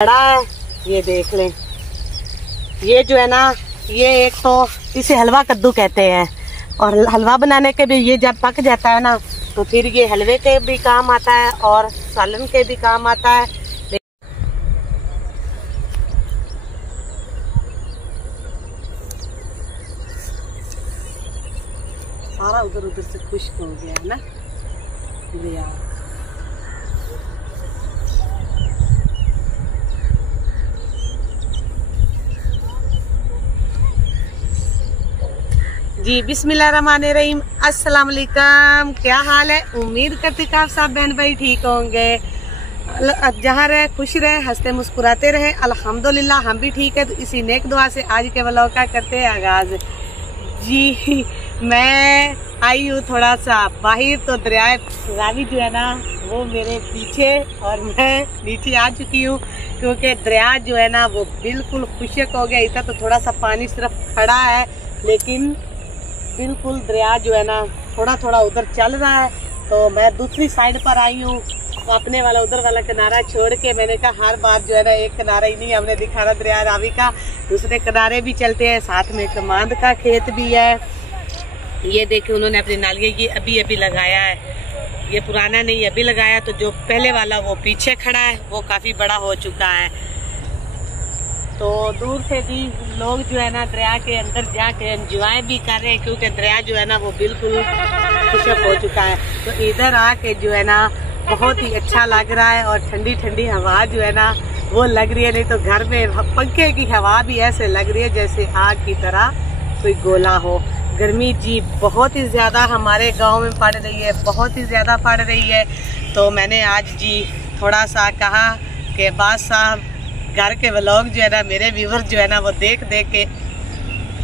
बड़ा है, ये देख लें। ये जो है ना, ये एक तो इसे हलवा कद्दू कहते हैं, और हलवा बनाने के भी ये जब पक जाता है ना तो फिर ये हलवे के भी काम आता है और सालन के भी काम आता है। सारा उधर उधर से खुश्क हो गया है ना। जी बिस्मिल्लाहिर्रहमानिर्रहीम, अस्सलाम वालेकुम। क्या हाल है? उम्मीद करती हूँ आप सब बहन भाई ठीक होंगे, जहाँ रहे खुश रहे, हंसते मुस्कुराते रहे। अल्हम्दुलिल्लाह हम भी ठीक है। तो इसी नेक दुआ से आज के व्लॉग का करते हैं आगाज। जी मैं आई हूँ थोड़ा सा बाहर, तो दरिया रावी जो है ना वो मेरे पीछे और मैं नीचे आ चुकी हूँ, क्योंकि दरिया जो है ना वो बिल्कुल खुशक हो गया। इतना तो थोड़ा सा पानी सिर्फ खड़ा है, लेकिन बिल्कुल दरिया जो है ना थोड़ा थोड़ा उधर चल रहा है। तो मैं दूसरी साइड पर आई हूँ, तो अपने वाला उधर वाला किनारा छोड़ के मैंने कहा हर बार जो है ना एक किनारा ही नहीं हमने दिखाना दरिया रावी का, दूसरे किनारे भी चलते हैं। साथ में कमांद का खेत भी है। ये देखे उन्होंने अपनी नालियाँ ये अभी अभी लगाया है, ये पुराना नहीं अभी लगाया। तो जो पहले वाला वो पीछे खड़ा है, वो काफी बड़ा हो चुका है। तो दूर से भी लोग जो है ना दरिया के अंदर जाके एंजॉय भी कर रहे हैं, क्योंकि दरिया जो है ना वो बिल्कुल खुशक हो चुका है। तो इधर आके जो है ना बहुत ही अच्छा लग रहा है, और ठंडी ठंडी हवा जो है ना वो लग रही है। नहीं तो घर में पंखे की हवा भी ऐसे लग रही है जैसे आग की तरह कोई गोला हो। गर्मी जी बहुत ही ज्यादा हमारे गांव में पड़ रही है, बहुत ही ज्यादा पड़ रही है। तो मैंने आज जी थोड़ा सा कहा कि बात साहब घर के व्लॉग जो है ना मेरे व्यूवर जो है ना वो देख देख के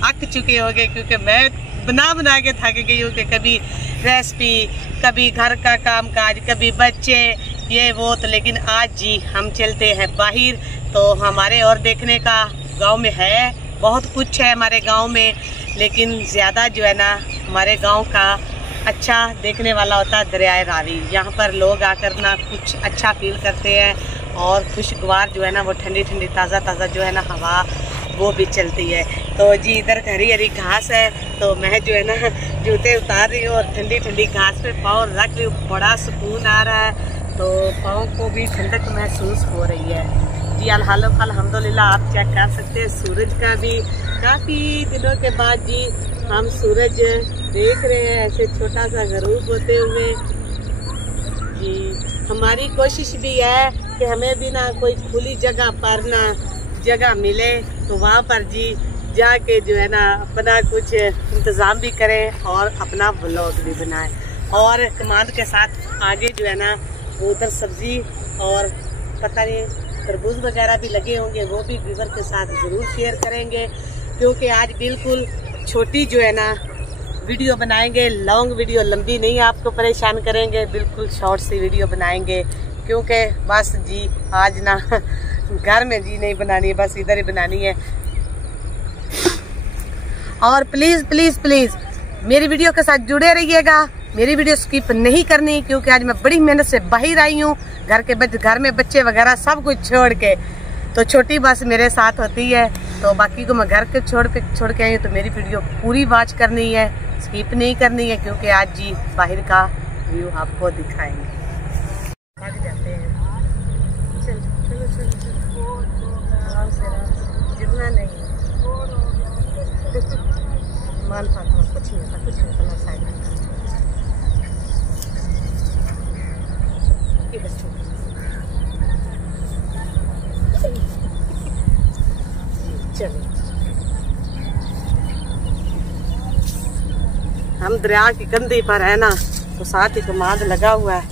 अक चुके हो गए, क्योंकि मैं बना बना के थक गई हूँ कि कभी रेसिपी, कभी घर का काम काज, कभी बच्चे ये वो। तो लेकिन आज जी हम चलते हैं बाहर। तो हमारे और देखने का गांव में है, बहुत कुछ है हमारे गांव में, लेकिन ज़्यादा जो है ना हमारे गांव का अच्छा देखने वाला होता है दरिया रावी। यहाँ पर लोग आकर ना कुछ अच्छा फील करते हैं, और खुशगवार जो है ना वो ठंडी ठंडी ताज़ा ताज़ा जो है ना हवा वो भी चलती है। तो जी इधर हरी हरी घास है, तो मैं जो है ना जूते उतार रही हूँ और ठंडी ठंडी घास पे पाँव रख रही हूँ। बड़ा सुकून आ रहा है, तो पाँव को भी ठंडक महसूस हो रही है। जी अल्हम्दुलिल्लाह आप चेक कर सकते हैं सूरज का भी, काफ़ी दिनों के बाद जी हम सूरज देख रहे हैं ऐसे छोटा सा गरूब होते हुए। जी हमारी कोशिश भी है कि हमें भी ना कोई खुली जगह पर ना जगह मिले, तो वहाँ पर जी जाके जो है ना अपना कुछ इंतज़ाम भी करें और अपना व्लॉग भी बनाएं। और कमांड के साथ आगे जो है ना वो उधर सब्जी और पता नहीं तरबूज वगैरह भी लगे होंगे, वो भी व्यूवर के साथ ज़रूर शेयर करेंगे। क्योंकि आज बिल्कुल छोटी जो है ना वीडियो बनाएंगे, लॉन्ग वीडियो लंबी नहीं आपको परेशान करेंगे, बिल्कुल शॉर्ट सी वीडियो बनाएंगे। क्योंकि बस जी आज ना घर में जी नहीं बनानी है, बस इधर ही बनानी है। और प्लीज़ प्लीज़ प्लीज़ मेरी वीडियो के साथ जुड़े रहिएगा, मेरी वीडियो स्किप नहीं करनी, क्योंकि आज मैं बड़ी मेहनत से बाहर आई हूँ घर में बच्चे वगैरह सब कुछ छोड़ के। तो छोटी बस मेरे साथ होती है, तो बाकी को मैं घर के छोड़ के आई हूँ। तो मेरी वीडियो पूरी वॉच करनी है, स्किप नहीं करनी है, क्योंकि आज जी बाहर का व्यू आपको दिखाएंगे। भाग जाते हैं, चल चलो चलो चलो आराम से गिरना नहीं। मान फातमा कुछ नहीं होता, कुछ नहीं होता। साइड में चलो हम दरिया की कंधी पर है ना, तो साथ ही कमांड लगा हुआ है,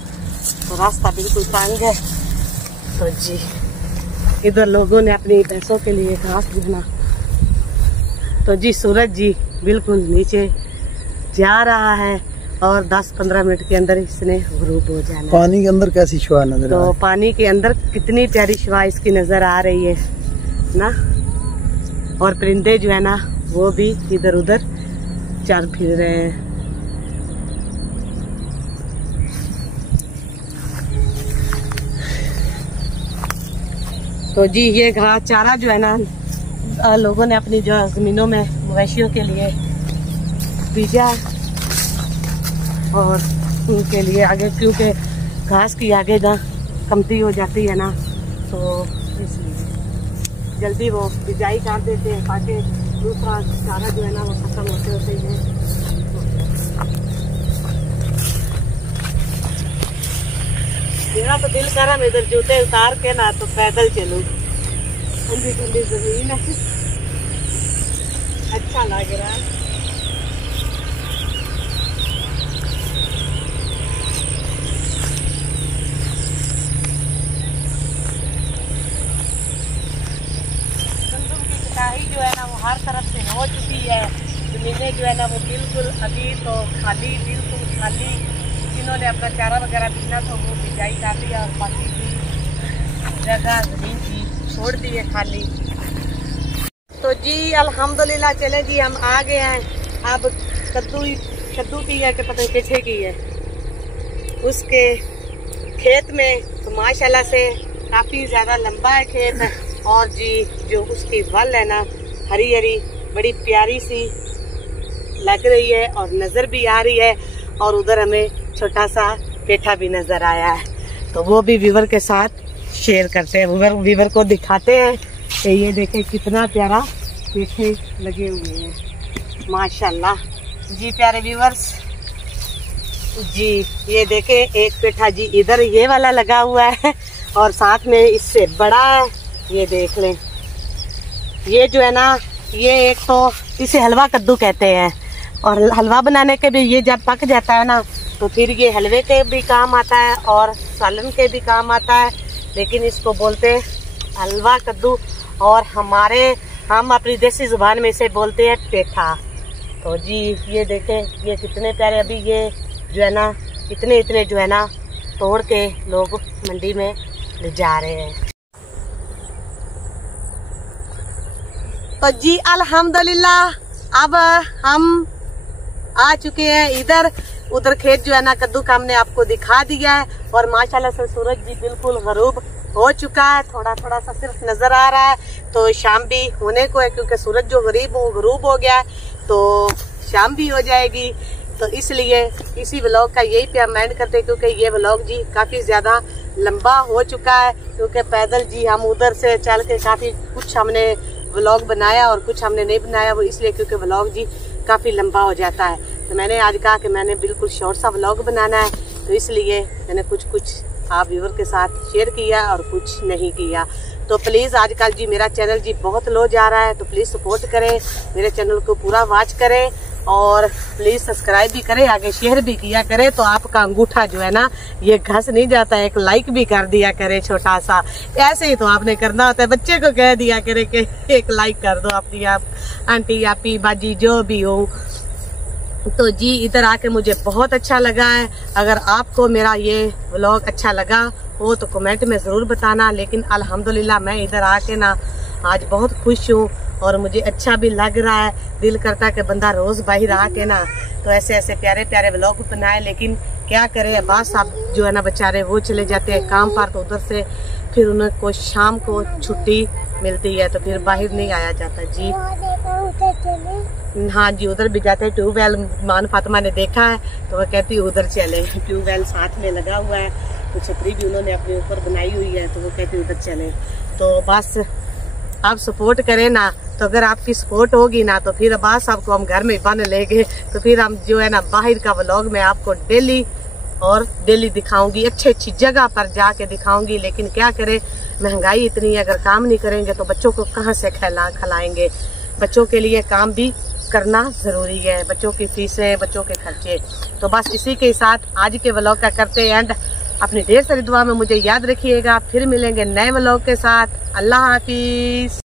तो रास्ता बिल्कुल तंग है। तो जी इधर लोगों ने अपनी भैंसों के लिए घास देना। तो जी सूरज जी बिल्कुल नीचे जा रहा है, और 10-15 मिनट के अंदर इसने ग्रूब हो जाना। पानी के अंदर कैसी शुआ नजर तो पानी के अंदर कितनी प्यारी शुआ इसकी नजर आ रही है ना। और परिंदे जो है ना वो भी इधर उधर चल फिर रहे हैं। तो जी ये घास चारा जो है ना लोगों ने अपनी जो जमीनों में मवेशियों के लिए बीजा और उनके लिए आगे, क्योंकि घास की आगे ना कमती हो जाती है ना, तो इसलिए जल्दी वो बिजाई कर देते हैं ताकि दूसरा चारा जो है ना वो खत्म होते होते ही है। मेरा तो दिल करा मैं इधर जूते उतार के ना तो पैदल चलूं, ठंडी ठंडी जमीन है, अच्छा लग रहा है। जो है ना वो हर तरफ से हो चुकी है, जमीनें जो है ना वो बिल्कुल अभी तो खाली, बिल्कुल खाली, जिन्होंने अपना चारा वगैरह बीजना था वो बिजाई कर दिया और बाकी भी जगह जमीन की छोड़ दी है खाली। तो जी अल्हम्दुलिल्लाह चले जी हम आ गए हैं। अब कद्दू की है कि पता नहीं किथे की है उसके खेत में, तो माशाल्लाह से काफ़ी ज़्यादा लंबा है खेत है और जी जो उसकी वल है ना हरी हरी बड़ी प्यारी सी लग रही है और नज़र भी आ रही है, और उधर हमें छोटा सा पेठा भी नज़र आया है, तो वो भी व्यूवर के साथ शेयर करते हैं, व्यूवर को दिखाते हैं कि ये देखें कितना प्यारा पेठे लगे हुए हैं माशाल्लाह। जी प्यारे व्यूवर्स जी ये देखें एक पेठा जी इधर ये वाला लगा हुआ है और साथ में इससे बड़ा है, ये देख लें। ये जो है ना ये एक तो इसे हलवा कद्दू कहते हैं, और हलवा बनाने के भी ये जब पक जाता है ना तो फिर ये हलवे के भी काम आता है और सालन के भी काम आता है, लेकिन इसको बोलते हैं हलवा कद्दू और हम अपनी देसी जुबान में इसे बोलते हैं पेठा। तो जी ये देखें ये कितने प्यारे, अभी ये जो है ना इतने जो है ना तोड़ के लोग मंडी में ले जा रहे हैं। तो जी अल्हम्दुलिल्लाह अब हम आ चुके हैं इधर, उधर खेत जो है ना कद्दू का हमने आपको दिखा दिया है, और माशाल्लाह से सूरज जी बिल्कुल गरूब हो चुका है, थोड़ा थोड़ा सा सिर्फ नजर आ रहा है, तो शाम भी होने को है क्योंकि सूरज जो गरूब हो गया है तो शाम भी हो जाएगी। तो इसलिए इसी व्लॉग का यही पे हम एंड करते हैं, क्योंकि ये व्लॉग जी काफ़ी ज़्यादा लंबा हो चुका है, क्योंकि पैदल जी हम उधर से चल के काफ़ी कुछ हमने व्लॉग बनाया और कुछ हमने नहीं बनाया, वो इसलिए क्योंकि व्लॉग जी काफ़ी लंबा हो जाता है। तो मैंने आज कहा कि मैंने बिल्कुल शॉर्ट सा व्लॉग बनाना है, तो इसलिए मैंने कुछ आप व्यूअर के साथ शेयर किया और कुछ नहीं किया। तो प्लीज़ आजकल जी मेरा चैनल जी बहुत लो जा रहा है, तो प्लीज़ सपोर्ट करें, मेरे चैनल को पूरा वॉच करें और प्लीज़ सब्सक्राइब भी करें, आगे शेयर भी किया करें, तो आपका अंगूठा जो है ना ये घस नहीं जाता है, एक लाइक भी कर दिया करे छोटा सा, ऐसे ही तो आपने करना होता है, बच्चे को कह दिया करे कि एक लाइक कर दो अपनी आप आंटी आपी बाजी जो भी हो। तो जी इधर आके मुझे बहुत अच्छा लगा है, अगर आपको मेरा ये व्लॉग अच्छा लगा हो तो कमेंट में ज़रूर बताना, लेकिन अल्हम्दुलिल्लाह मैं इधर आके ना आज बहुत खुश हूँ और मुझे अच्छा भी लग रहा है, दिल करता है कि बंदा रोज़ बाहर आके ना तो ऐसे ऐसे प्यारे प्यारे व्लॉग बनाए, लेकिन क्या करे अब्बास साहब जो है ना बेचारे वो चले जाते हैं काम पर, तो उधर से फिर उनको शाम को छुट्टी मिलती है तो फिर बाहर नहीं आया जाता। जी हाँ जी उधर भी जाते हैं, ट्यूबवेल मान फातिमा ने देखा है तो वह कहती है उधर चले, ट्यूबवेल साथ में लगा हुआ है, तो छतरी भी उन्होंने अपने ऊपर बनाई हुई है, तो वो कहती है उधर चले। तो बस आप सपोर्ट करें ना, तो अगर आपकी सपोर्ट होगी ना तो फिर अब्बास साहब को हम घर में बन लेंगे, तो फिर हम जो है ना बाहर का व्लॉग में आपको डेली दिखाऊंगी, अच्छी जगह पर जाके दिखाऊंगी, लेकिन क्या करें महंगाई इतनी है, अगर काम नहीं करेंगे तो बच्चों को कहाँ से खिलाएंगे, बच्चों के लिए काम भी करना जरूरी है, बच्चों की फीसें, बच्चों के खर्चे। तो बस इसी के साथ आज के व्लॉग का करते हैं एंड, अपनी ढेर सारी दुआ में मुझे याद रखिएगा, फिर मिलेंगे नए व्लॉग के साथ। अल्लाह हाफिज।